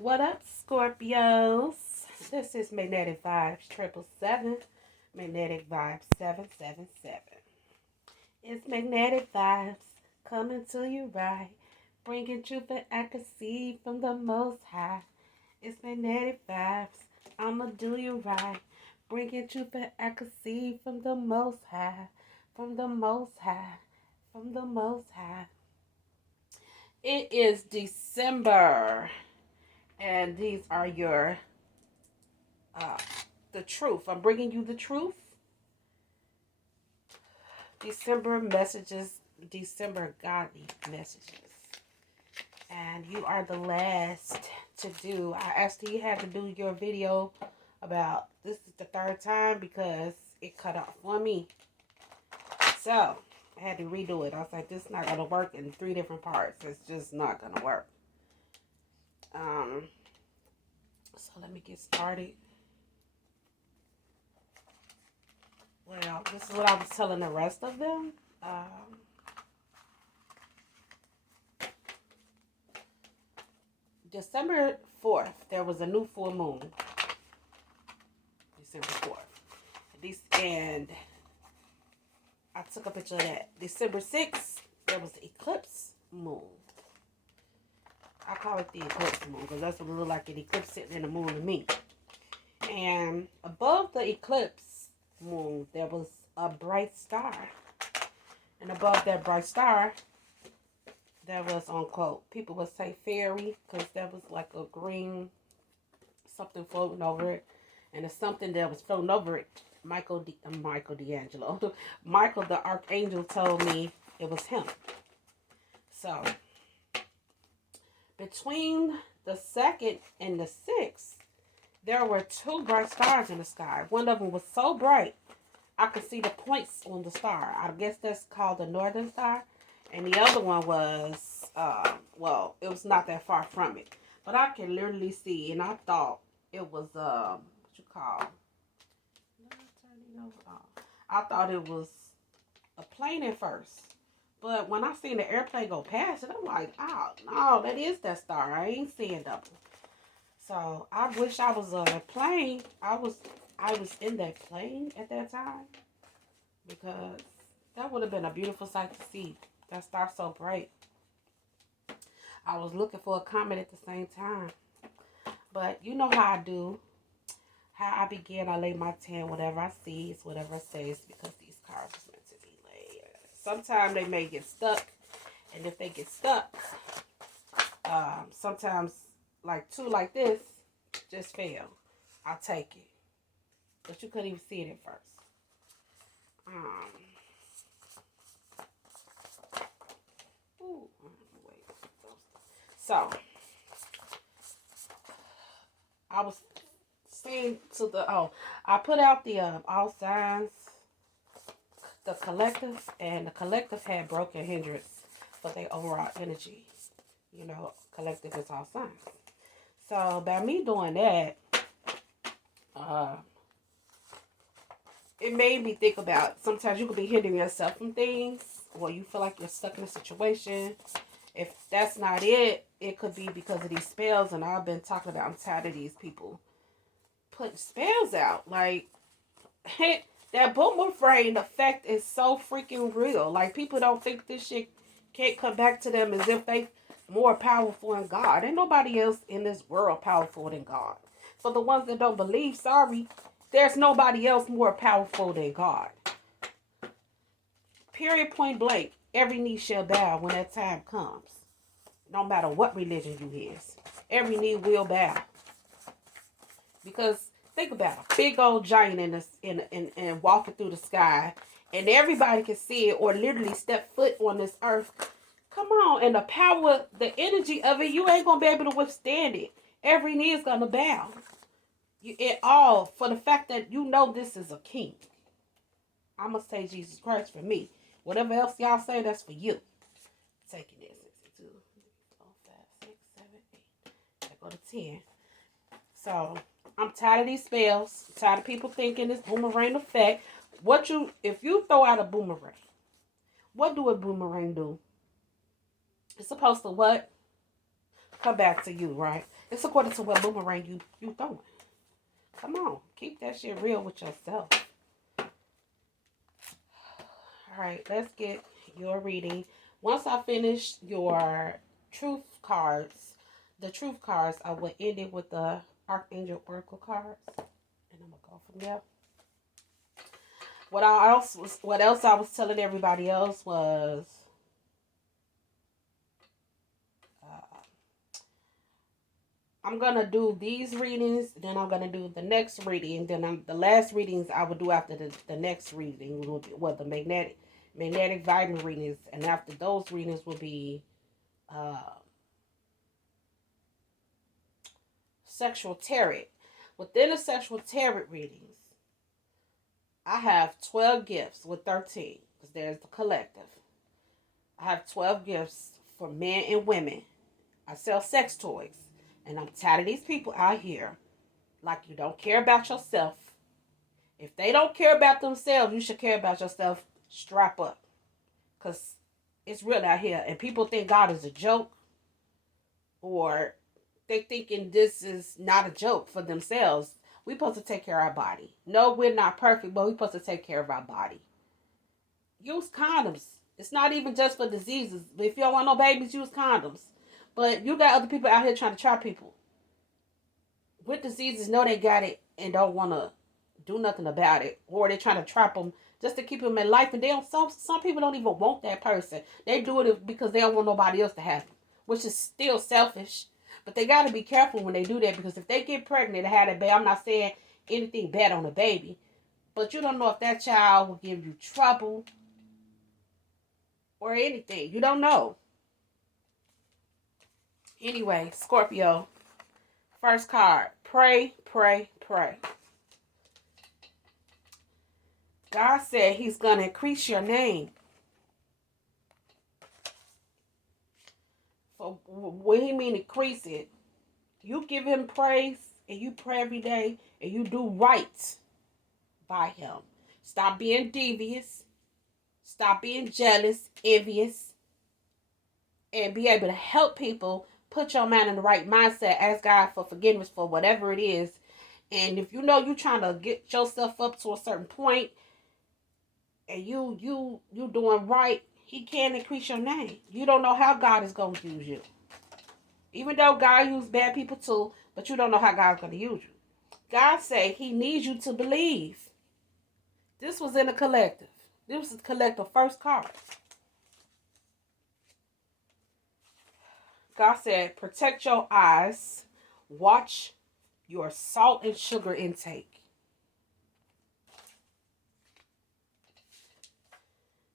What up, Scorpios? This is Magnetic Vibes 777, Magnetic Vibes 777. It's Magnetic Vibes coming to you right, bringing truth and accuracy from the Most High. It's Magnetic Vibes, I'ma do you right, bringing truth and accuracy from the Most High, from the Most High, from the Most High. It is December. And these are your, the truth. I'm bringing you the truth. December messages, December godly messages. And you are the last to do. I actually had to do your video about, this is the third time because it cut off on me. So, I had to redo it. I was like, this is not going to work in 3 different parts. It's just not going to work. So let me get started. Well, this is what I was telling the rest of them. December 4th, there was a new full moon. December 4th. And I took a picture of that. December 6th, there was the eclipse moon. I call it the eclipse moon because that's what it looked like, an eclipse sitting in the moon to me. And above the eclipse moon, there was a bright star. And above that bright star, there was, unquote, people would say fairy because there was like a green something floating over it. And it's something that was floating over it. Michael D'Angelo. Michael the Archangel told me it was him. So, between the 2nd and the 6th, there were 2 bright stars in the sky. One of them was so bright, I could see the points on the star. I guess that's called the northern star. And the other one was, well, it was not that far from it. But I could literally see, and I thought it was, what you call, I thought it was a plane at first. But when I seen the airplane go past it, I'm like, oh, no, that is that star. I ain't seeing double. So, I wish I was on a plane. I was in that plane at that time. Because that would have been a beautiful sight to see. That star so bright. I was looking for a comment at the same time. But you know how I do. How I begin, I lay my 10. Whatever I see is whatever I say. It's because these cards are meant to be laid. Sometimes they may get stuck. And if they get stuck, sometimes like 2 like this just fail. I'll take it. But you couldn't even see it at first. So, I was saying to I put out the all signs, the collective, and the collective had broken hindrance for their overall energy. You know, collective is all signs. So, by me doing that, it made me think about sometimes you could be hindering yourself from things, or you feel like you're stuck in a situation. If that's not it, it could be because of these spells. And I've been talking about, I'm tired of these people putting spells out. Like, that boomerang effect is so freaking real. Like, people don't think this shit can't come back to them as if they more powerful than God. Ain't nobody else in this world powerful than God. For the ones that don't believe, sorry, there's nobody else more powerful than God. Period, point blank. Every knee shall bow when that time comes. No matter what religion you is. Every knee will bow. Because think about it. Big old giant in walking through the sky. And everybody can see it or literally step foot on this earth. Come on. And the power, the energy of it, you ain't going to be able to withstand it. Every knee is going to bow. It all for the fact that you know this is a king. I'm going to say Jesus Christ for me. Whatever else y'all say, that's for you. Taking this. 2, 3, 4, 5, 6, 7, 8. I go to 10. So, I'm tired of these spells. I'm tired of people thinking this boomerang effect. If you throw out a boomerang, what do a boomerang do? It's supposed to what? come back to you, right? It's according to what boomerang you throwing. Come on, keep that shit real with yourself. All right, let's get your reading. Once I finish your truth cards, I will end it with the Archangel Oracle cards, and I'm gonna go from there. What else I was telling everybody else was, I'm gonna do these readings, then I'm gonna do the next reading, then the last readings I will do after the next reading will be the magnetic vitamin readings, and after those readings will be sexual tarot. Within the sexual tarot readings, I have 12 gifts with 13, because there's the collective. I have 12 gifts for men and women. I sell sex toys. And I'm tired of these people out here like you don't care about yourself. If they don't care about themselves, you should care about yourself. Strap up. Because it's real out here. And people think God is a joke. Or they thinking this is not a joke for themselves. We're supposed to take care of our body. No, we're not perfect, but we're supposed to take care of our body. Use condoms. It's not even just for diseases. But if you don't want no babies, use condoms. But you got other people out here trying to trap people with diseases, know they got it and don't want to do nothing about it. Or they're trying to trap them just to keep them in life. And they don't. Some people don't even want that person. They do it because they don't want nobody else to have them, which is still selfish. But they got to be careful when they do that, because if they get pregnant and have that baby, I'm not saying anything bad on the baby, but you don't know if that child will give you trouble or anything. You don't know. Anyway, Scorpio, first card, pray, pray, pray. God said he's going to increase your name. So what he mean increase it? You give him praise and you pray every day and you do right by him. Stop being devious. Stop being jealous, envious, and be able to help people. Put your mind in the right mindset. Ask God for forgiveness for whatever it is. And if you know you're trying to get yourself up to a certain point and you doing right, he can increase your name. You don't know how God is going to use you. Even though God used bad people too, but you don't know how God's going to use you. God say he needs you to believe. This was in a collective. This was the collective first card. God said, protect your eyes. Watch your salt and sugar intake.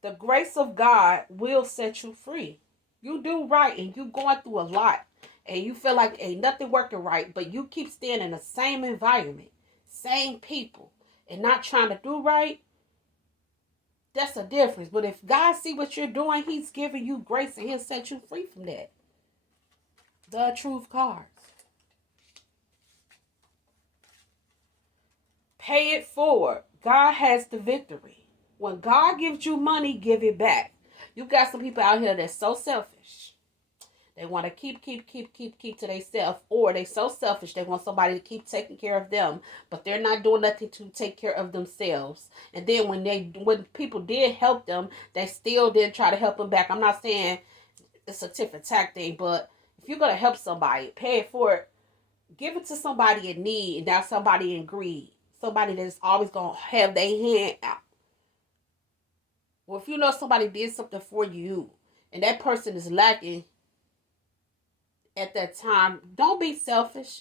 The grace of God will set you free. You do right and you going through a lot. And you feel like ain't nothing working right. But you keep staying in the same environment. Same people. And not trying to do right. That's a difference. But if God see what you're doing, he's giving you grace and he'll set you free from that. The truth cards. Pay it forward. God has the victory. When God gives you money, give it back. You got some people out here that's so selfish. They want to keep to themselves. Or they so selfish they want somebody to keep taking care of them. But they're not doing nothing to take care of themselves. And then when people did help them, they still didn't try to help them back. I'm not saying it's a tit for tat thing, but if you're going to help somebody, pay it forward. Give it to somebody in need and not somebody in greed. Somebody that's always going to have their hand out. Well, if you know somebody did something for you and that person is lacking at that time, don't be selfish.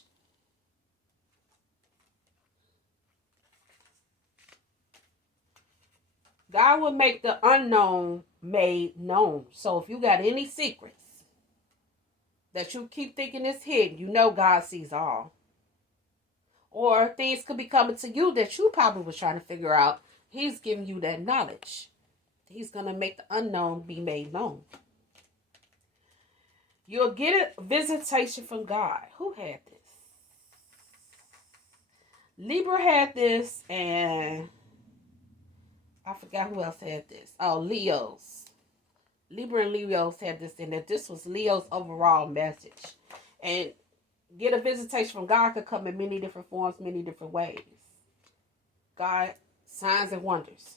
God will make the unknown made known. So if you got any secrets that you keep thinking is hidden, you know God sees all. Or things could be coming to you that you probably was trying to figure out. He's giving you that knowledge. He's going to make the unknown be made known. You'll get a visitation from God. Who had this? Libra had this, and I forgot who else had this. Oh, Leos. Libra and Leos had this in there. This was Leo's overall message. And get a visitation from God could come in many different forms, many different ways. God, signs and wonders.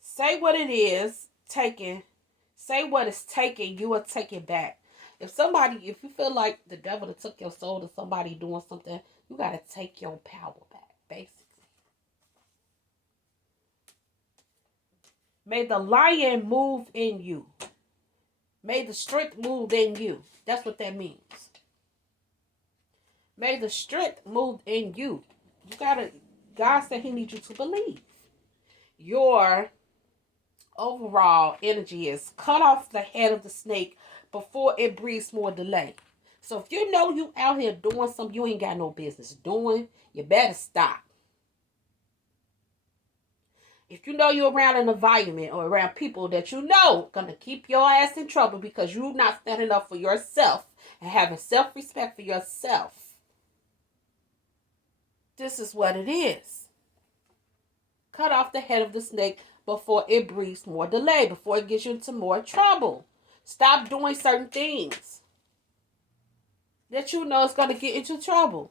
Say what it is, say what is taken, you will take it back. If you feel like the devil took your soul to somebody doing something, you got to take your power back, basically. May the lion move in you. May the strength move in you. That's what that means. May the strength move in you. God said he needs you to believe. Your overall energy is cut off the head of the snake before it breeds more delay. So if you know you out here doing something you ain't got no business doing, you better stop. If you know you're around an environment or around people that you know gonna keep your ass in trouble because you're not standing up for yourself and having self-respect for yourself, this is what it is. Cut off the head of the snake before it breeds more delay, before it gets you into more trouble. Stop doing certain things that you know is going to get into trouble.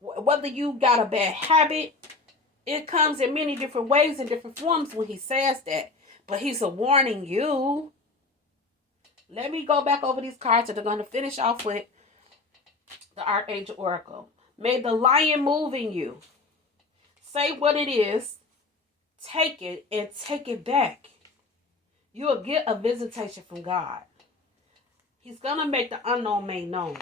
Whether you got a bad habit, it comes in many different ways and different forms when he says that. But he's warning you. Let me go back over these cards that are going to finish off with the Archangel Oracle. May the lion move in you. Say what it is. Take it and take it back. You'll get a visitation from God. He's going to make the unknown made known.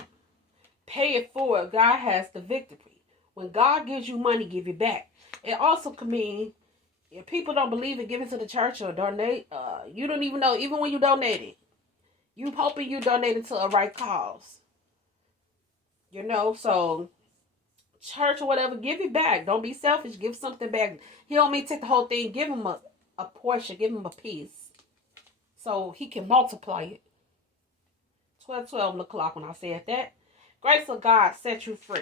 Pay it forward. God has the victory. When God gives you money, give it back. It also can mean if people don't believe in giving to the church or donate, you don't even know, even when you donate it, you hoping you donated to a right cause. You know, so church or whatever, give it back. Don't be selfish. Give something back. He don't mean take the whole thing. Give him a portion. Give him a piece. So he can multiply it. 12 on the clock when I said that. Grace of God set you free.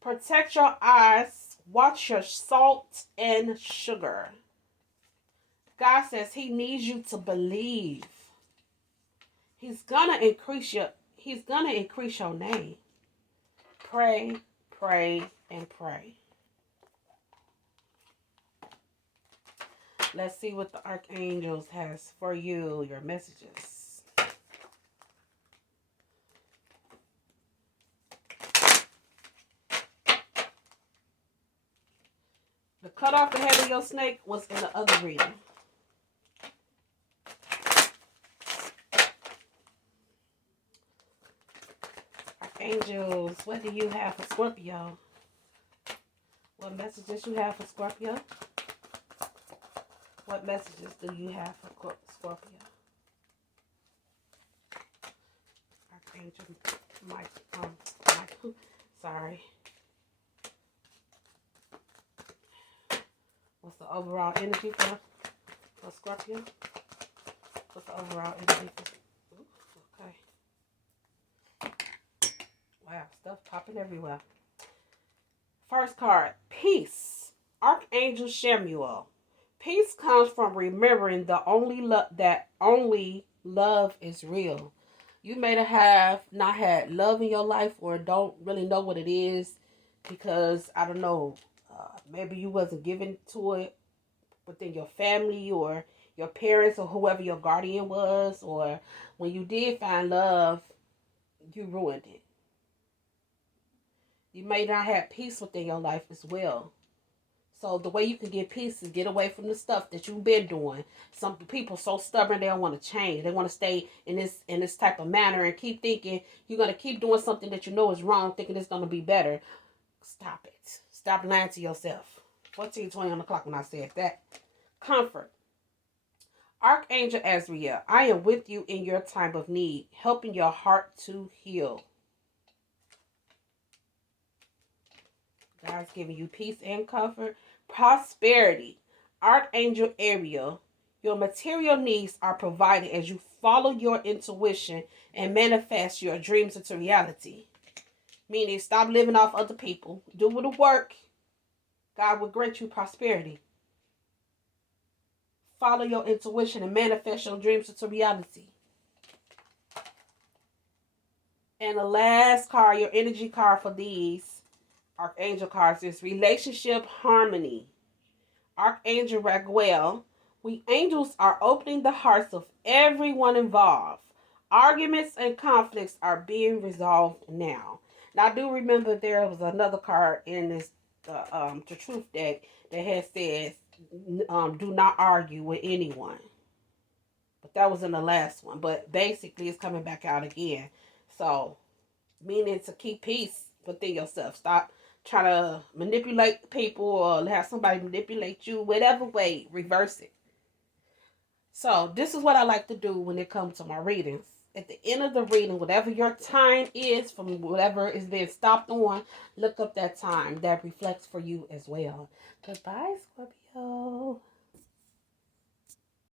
Protect your eyes. Watch your salt and sugar. God says he needs you to believe. He's gonna increase your name. Pray, pray, and pray. Let's see what the archangels has for you, your messages. The cut off the head of your snake was in the other reading. Archangels, what do you have for Scorpio? What messages you have for Scorpio? What messages do you have for Scorpio? Archangel Mike, sorry. What's the overall energy for Scorpio? What's the overall energy for? Okay. Wow, stuff popping everywhere. First card, peace. Archangel Samuel. Peace comes from remembering that only love is real. You may have not had love in your life or don't really know what it is because, I don't know, maybe you wasn't given to it within your family or your parents or whoever your guardian was, or when you did find love, you ruined it. You may not have peace within your life as well. So the way you can get peace is get away from the stuff that you've been doing. Some people so stubborn they don't want to change. They want to stay in this type of manner and keep thinking you're going to keep doing something that you know is wrong, thinking it's going to be better. Stop it. Stop lying to yourself. 14:20 on the clock when I said that. Comfort. Archangel Azrael, I am with you in your time of need, helping your heart to heal. God's giving you peace and comfort. Prosperity. Archangel Ariel, your material needs are provided as you follow your intuition and manifest your dreams into reality. Meaning, stop living off other people. Do the work. God will grant you prosperity. Follow your intuition and manifest your dreams into reality. And the last card, your energy card for these Archangel cards, is relationship harmony. Archangel Raguel, we angels are opening the hearts of everyone involved. Arguments and conflicts are being resolved now. Now, I do remember there was another card in this the truth deck that had said, do not argue with anyone. But that was in the last one. But basically, it's coming back out again. So, meaning to keep peace within yourself. Stop trying to manipulate people or have somebody manipulate you. Whatever way, reverse it. So, this is what I like to do when it comes to my readings. At the end of the reading, whatever your time is from whatever is being stopped on, look up that time. That reflects for you as well. Goodbye, Scorpio.